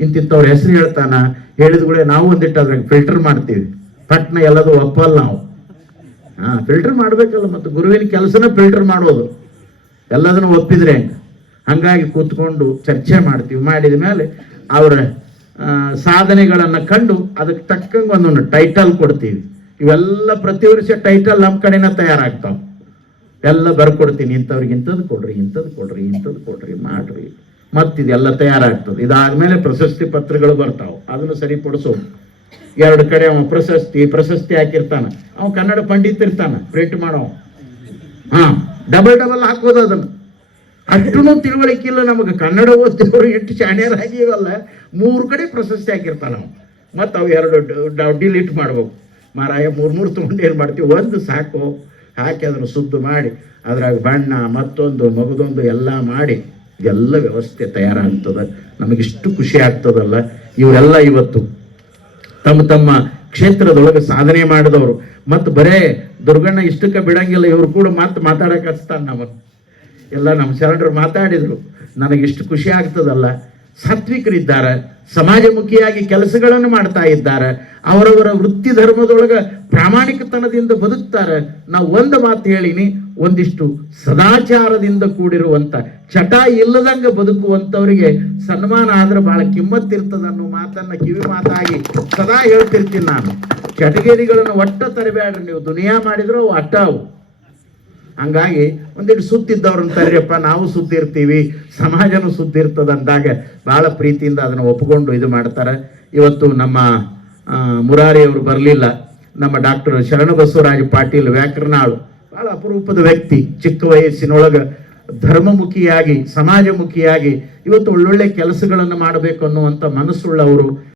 ಇಂತಿಂತವ್ರ ಹೆಸರು ಹೇಳ್ತಾನ, ಹೇಳಿದ ಕೂಡ ನಾವು ಒಂದಿಟ್ಟು ಅದ್ರಾಗ ಫಿಲ್ಟರ್ ಮಾಡ್ತೀವಿ. ಪಟ್ನ ಎಲ್ಲದು ಒಪ್ಪಲ್ಲ ನಾವು. ಹಾ ಫಿಲ್ಟರ್ ಮಾಡ್ಬೇಕಲ್ಲ ಮತ್ತು ಗುರುವಿನ ಕೆಲಸನ ಫಿಲ್ಟರ್ ಮಾಡೋದು. ಎಲ್ಲದನ್ನು ಒಪ್ಪಿದ್ರೆ ಹೆಂಗ? ಹಂಗಾಗಿ ಕೂತ್ಕೊಂಡು ಚರ್ಚೆ ಮಾಡ್ತೀವಿ. ಮಾಡಿದ ಮೇಲೆ ಅವರ ಸಾಧನೆಗಳನ್ನ ಕಂಡು ಅದಕ್ಕೆ ತಕ್ಕಂಗೆ ಒಂದೊಂದು ಟೈಟಲ್ ಕೊಡ್ತೀವಿ. ಇವೆಲ್ಲ ಪ್ರತಿ ವರ್ಷ ಟೈಟಲ್ ನಮ್ಮ ಕಡೆನ ತಯಾರಾಗ್ತಾವ. ಎಲ್ಲ ಬರ್ಕೊಡ್ತೀನಿ, ಇಂಥವ್ರಿಗೆ ಇಂಥದ್ದು ಕೊಡ್ರಿ ಇಂಥದ್ದು ಕೊಡ್ರಿ ಇಂಥದ್ದು ಕೊಡ್ರಿ, ಮಾಡ್ರಿ. ಮತ್ತಿದೆಲ್ಲ ತಯಾರಾಗ್ತದೆ. ಇದಾದ್ಮೇಲೆ ಪ್ರಶಸ್ತಿ ಪತ್ರಗಳು ಬರ್ತಾವೆ. ಅದನ್ನು ಸರಿಪಡಿಸೋದು ಎರಡು ಕಡೆ ಅವ ಪ್ರಶಸ್ತಿ ಪ್ರಶಸ್ತಿ ಹಾಕಿರ್ತಾನ. ಅವ ಕನ್ನಡ ಪಂಡಿತ್ ಇರ್ತಾನ ಪ್ರಿಂಟ್ ಮಾಡೋ ಹಾ ಡಬಲ್ ಡಬಲ್ ಹಾಕೋದು ಅದನ್ನು. ಅಷ್ಟೂ ತಿಳುವಳಿಕೆ ಇಲ್ಲ ನಮಗೆ. ಕನ್ನಡ ಓದ್ತಿರೋರು ಎಷ್ಟು ಶಾಣ್ಯರಾಗಿವಲ್ಲ ಮೂರು ಕಡೆ ಪ್ರಶಸ್ತಿ ಹಾಕಿರ್ತಾನ ಅವ. ಮತ್ತು ಅವು ಎರಡು ಡಿಲೀಟ್ ಮಾಡ್ಬೇಕು. ಮಾರಾಯ, ಮೂರು ಮೂರು ತೊಗೊಂಡು ಏನು ಮಾಡ್ತೀವಿ? ಒಂದು ಸಾಕು. ಹಾಕಿ ಅದನ್ನು ಸುದ್ದು ಮಾಡಿ, ಅದ್ರಾಗ ಬಣ್ಣ, ಮತ್ತೊಂದು, ಮಗದೊಂದು ಎಲ್ಲ ಮಾಡಿ, ಎಲ್ಲ ವ್ಯವಸ್ಥೆ ತಯಾರಾಗ್ತದೆ. ನಮಗಿಷ್ಟು ಖುಷಿ ಆಗ್ತದಲ್ಲ. ಇವರೆಲ್ಲ ಇವತ್ತು ತಮ್ಮ ತಮ್ಮ ಕ್ಷೇತ್ರದೊಳಗೆ ಸಾಧನೆ ಮಾಡಿದವರು. ಮತ್ತು ಬರೇ ದುರ್ಗಣ್ಣ ಇಷ್ಟಕ್ಕೆ ಬಿಡಂಗಿಲ್ಲ, ಇವರು ಕೂಡ ಮತ್ತೆ ಮಾತಾಡಕ್ಕೆ ಹಚ್ತಾನೆ ನಮ್ಮನ್ನು ಎಲ್ಲ ನಮ್ಮ ಶರಣರು ಮಾತಾಡಿದರು. ನನಗಿಷ್ಟು ಖುಷಿ ಆಗ್ತದಲ್ಲ. ಸಾತ್ವಿಕರಿದ್ದಾರೆ, ಸಮಾಜಮುಖಿಯಾಗಿ ಕೆಲಸಗಳನ್ನು ಮಾಡ್ತಾ ಇದ್ದಾರೆ, ಅವರವರ ವೃತ್ತಿ ಧರ್ಮದೊಳಗೆ ಪ್ರಾಮಾಣಿಕತನದಿಂದ ಬದುಕ್ತಾರೆ. ನಾವು ಒಂದು ಮಾತು ಹೇಳಿನಿ, ಒಂದಿಷ್ಟು ಸದಾಚಾರದಿಂದ ಕೂಡಿರುವಂತ ಚಟ ಇಲ್ಲದಂಗ ಬದುಕುವಂತವರಿಗೆ ಸನ್ಮಾನ ಆದ್ರೆ ಬಹಳ ಕಿಮ್ಮತ್ತಿರ್ತದ ಅನ್ನೋ ಮಾತನ್ನ ಕಿವಿ ಮಾತಾಗಿ ಸದಾ ಹೇಳ್ತಿರ್ತೀನಿ ನಾನು. ಚಟಗೇರಿಗಳನ್ನು ಒಟ್ಟ ತರಬೇಡ್ರಿ ನೀವು ದುನಿಯಾ ಮಾಡಿದ್ರು ಅವು. ಹಂಗಾಗಿ ಒಂದಿಟ್ಟು ಸುತ್ತಿದ್ದವ್ರನ್ನ ತರ್ರಿಯಪ್ಪ, ನಾವು ಸುತ್ತಿರ್ತೀವಿ ಸಮಾಜನೂ ಸುತ್ತಿರ್ತದ ಅಂದಾಗ ಬಹಳ ಪ್ರೀತಿಯಿಂದ ಅದನ್ನು ಒಪ್ಪಿಕೊಂಡು ಇದು ಮಾಡ್ತಾರೆ. ಇವತ್ತು ನಮ್ಮ ಮುರಾರಿಯವರು ಬರಲಿಲ್ಲ. ನಮ್ಮ ಡಾಕ್ಟರ್ ಶರಣಬಸವರಾಜ ಪಾಟೀಲ್ ವ್ಯಾಕರಣಾಳು ಬಹಳ ಅಪರೂಪದ ವ್ಯಕ್ತಿ, ಚಿಕ್ಕ ವಯಸ್ಸಿನೊಳಗೆ ಧರ್ಮಮುಖಿಯಾಗಿ, ಸಮಾಜಮುಖಿಯಾಗಿ ಇವತ್ತು ಒಳ್ಳೊಳ್ಳೆ ಕೆಲಸಗಳನ್ನು ಮಾಡಬೇಕು ಅನ್ನುವಂಥ ಮನಸ್ಸುಳ್ಳವರು.